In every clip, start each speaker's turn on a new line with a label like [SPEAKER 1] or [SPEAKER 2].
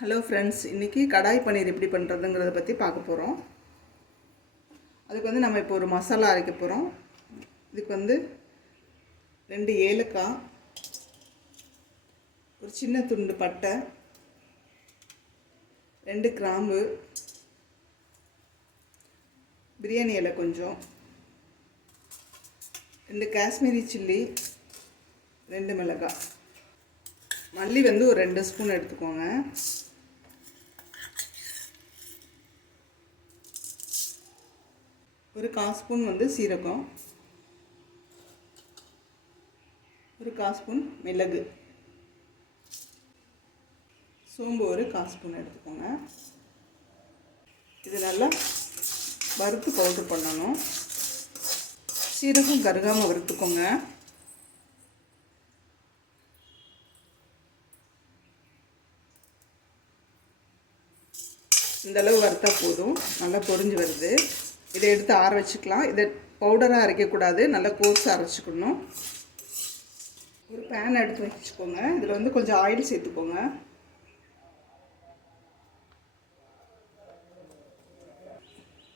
[SPEAKER 1] Hello friends இன்றைக்கி கடாய் பன்னீர் எப்படி பண்ணுறதுங்கிறத பற்றி பார்க்க போகிறோம் அதுக்கு வந்து நம்ம இப்போ ஒரு மசாலா அரைக்க போகிறோம் இதுக்கு வந்து ரெண்டு ஏலக்காய் ஒரு சின்ன துண்டு பட்டை ரெண்டு கிராம்பு பிரியாணி இலை கொஞ்சம் ரெண்டு காஷ்மீரி சில்லி ரெண்டு மிளகாய். மல்லி வந்து ஒரு ரெண்டு ஸ்பூன் எடுத்துக்கோங்க. ஒரு கால் ஸ்பூன் வந்து சீரகம். ஒரு கால் ஸ்பூன் மிளகு. சோம்பு ஒரு கால் ஸ்பூன் எடுத்துக்கோங்க. இது நல்லா வறுத்து பவுடர் பண்ணணும். சீரகம் கருகாமல் வறுத்துக்கோங்க. இந்தளவு வறுத்தா போதும். நல்லா பொறிஞ்சு வருது. இதை எடுத்து ஆற வச்சுக்கலாம். இதை பவுடராக அரைக்கக்கூடாது. நல்லா கோர்ஸாக அரைச்சிக்கணும். ஒரு பேன் எடுத்து வச்சுக்கோங்க. இதில் வந்து கொஞ்சம் ஆயில் சேர்த்துக்கோங்க.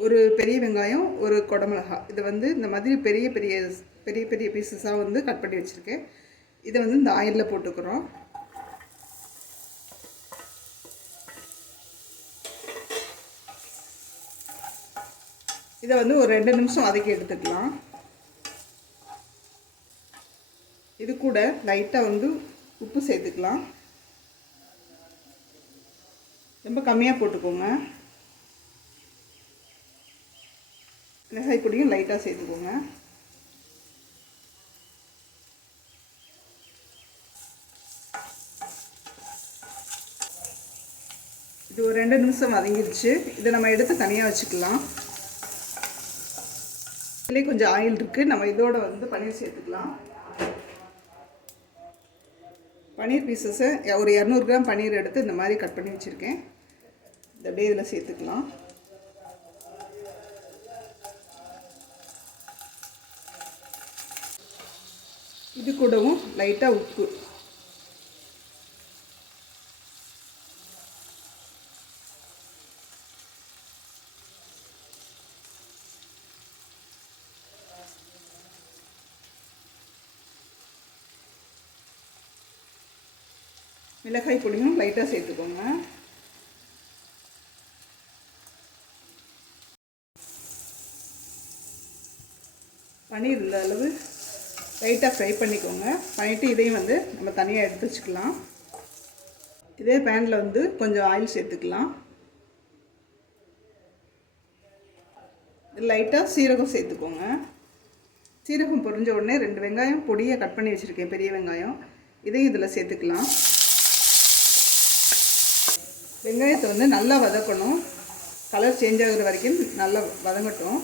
[SPEAKER 1] ஒரு பெரிய வெங்காயம் ஒரு குடமிளகா. இதை வந்து இந்த மாதிரி பெரிய பெரிய பெரிய பெரிய பீசஸாக வந்து கட் பண்ணி வச்சுருக்கேன். இதை வந்து இந்த ஆயிலில் போட்டுக்கிறோம். இதை வந்து ஒரு ரெண்டு நிமிஷம் வதக்கி எடுத்துக்கலாம். இது கூட லைட்டாக வந்து உப்பு சேர்த்துக்கலாம். ரொம்ப கம்மியாக போட்டுக்கோங்க. மிளகாய் பொடியும் லைட்டாக சேர்த்துக்கோங்க. இது ஒரு ரெண்டு நிமிஷம் வதங்கிடுச்சு. இதை நம்ம எடுத்து தனியாக வச்சுக்கலாம். இதுலேயே கொஞ்சம் ஆயில் இருக்குது நம்ம இதோட வந்து பன்னீர் சேர்த்துக்கலாம். பன்னீர் பீசஸை ஒரு இரநூறு கிராம் பன்னீர் எடுத்து இந்த மாதிரி கட் பண்ணி வச்சுருக்கேன். இந்த அப்படியே இதில் சேர்த்துக்கலாம். இது கூடவும் லைட்டாக உப்பு. மிளகாய் பொடியும் லைட்டாக சேர்த்துக்கோங்க. பன்னீர் இந்த அளவு லைட்டாக ஃப்ரை பண்ணிக்கோங்க. பண்ணிவிட்டு இதையும் வந்து நம்ம தனியாக எடுத்து வச்சுக்கலாம். இதே பேனில் வந்து கொஞ்சம் ஆயில் சேர்த்துக்கலாம். லைட்டாக சீரகம் சேர்த்துக்கோங்க. சீரகம் பொரிஞ்ச உடனே ரெண்டு வெங்காயம் பொடியை கட் பண்ணி வச்சுருக்கேன் பெரிய வெங்காயம். இதையும் இதில் சேர்த்துக்கலாம். வெங்காயத்தை வந்து நல்லா வதக்கணும். கலர் சேஞ்ச் ஆகிற வரைக்கும் நல்லா வதங்கட்டும்.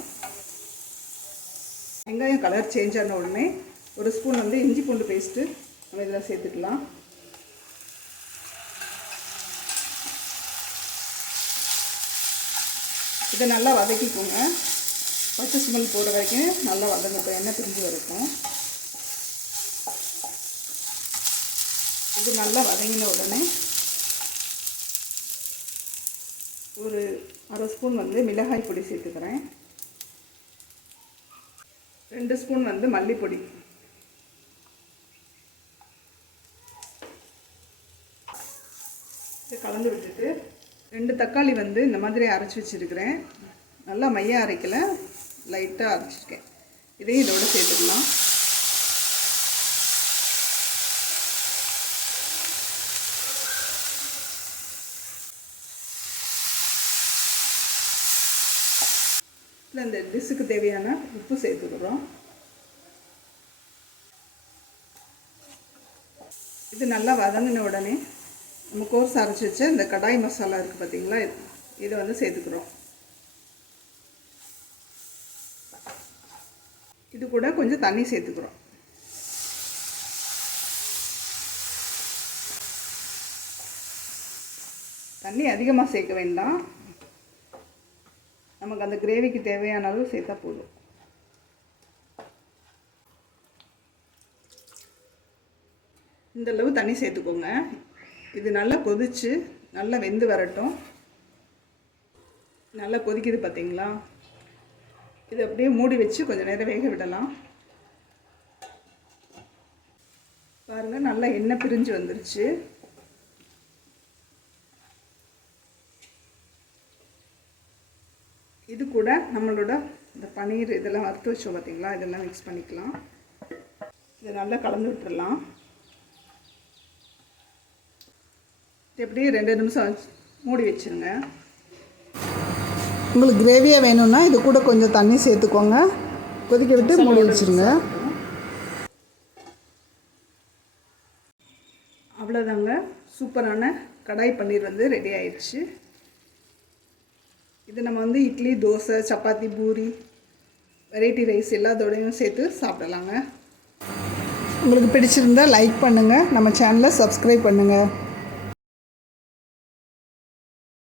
[SPEAKER 1] வெங்காயம் கலர் சேஞ்ச் ஆன உடனே ஒரு ஸ்பூன் வந்து இஞ்சி பூண்டு பேஸ்ட்டு நம்ம இதில் சேர்த்துக்கலாம். இதை நல்லா வதக்கிக்கோங்க. பச்சை ஸ்மெல் போகிற வரைக்கும் நல்லா வதங்கட்டும். எண்ணெய் பிரிஞ்சு வரைக்கும் இது நல்லா வதங்கின உடனே ஒரு அரை ஸ்பூன் வந்து மிளகாய் பொடி சேர்த்துக்கிறேன். ரெண்டு ஸ்பூன் வந்து மல்லிப்பொடி. இதை கலந்து விட்டுட்டு ரெண்டு தக்காளி வந்து இந்த மாதிரி அரைச்சி வச்சுருக்கிறேன். நல்லா மையம் அரைக்கலை லைட்டாக அரைச்சிருக்கேன். இதையும் இதோட சேர்த்துக்கலாம். இதில் இந்த டிஷ்ஷுக்கு தேவையான உப்பு சேர்த்துக்கிறோம் இது நல்லா வதங்கின உடனே நம்ம கோர்ஸ் அரைச்சி வச்ச இந்த கடாய் மசாலா இருக்குது பார்த்தீங்களா? இதை வந்து சேர்த்துக்கிறோம். இது கூட கொஞ்சம் தண்ணி சேர்த்துக்கிறோம். தண்ணி அதிகமாக சேர்க்க வேண்டாம். நமக்கு அந்த கிரேவிக்கு தேவையான அளவு சேர்த்தா போதும். இந்த அளவு தண்ணி சேர்த்துக்கோங்க. இது நல்லா கொதிச்சு நல்லா வெந்து வரட்டும். நல்லா கொதிக்குது பார்த்தீங்களா இது அப்படியே மூடி வச்சு கொஞ்சம் நேரம் வேக விடலாம். பாருங்கள் நல்லா எண்ணெய் பிரிஞ்சு வந்துருச்சு. இது கூட நம்மளோட இந்த பன்னீர் இதெல்லாம் வறுத்து வச்சோம் பார்த்தீங்களா? இதெல்லாம் மிக்ஸ் பண்ணிக்கலாம். இதை நல்லா கலந்து விட்டுறலாம். இது எப்படியே ரெண்டு நிமிஷம் மூடி வச்சுருங்க.
[SPEAKER 2] உங்களுக்கு கிரேவியாக வேணும்னா இது கூட கொஞ்சம் தண்ணி சேர்த்துக்கோங்க. கொதிக்க விட்டு மூடி வச்சுருங்க.
[SPEAKER 1] அவ்வளோதாங்க சூப்பரான கடாய் பன்னீர் வந்து ரெடி ஆயிடுச்சு. இது நம்ம வந்து இட்லி தோசை சப்பாத்தி பூரி வெரைட்டி ரைஸ் எல்லாத்தோடையும் சேர்த்து சாப்பிடலாங்க.
[SPEAKER 2] உங்களுக்கு பிடிச்சிருந்தா லைக் பண்ணுங்கள் நம்ம சேனலை சப்ஸ்கிரைப் பண்ணுங்கள்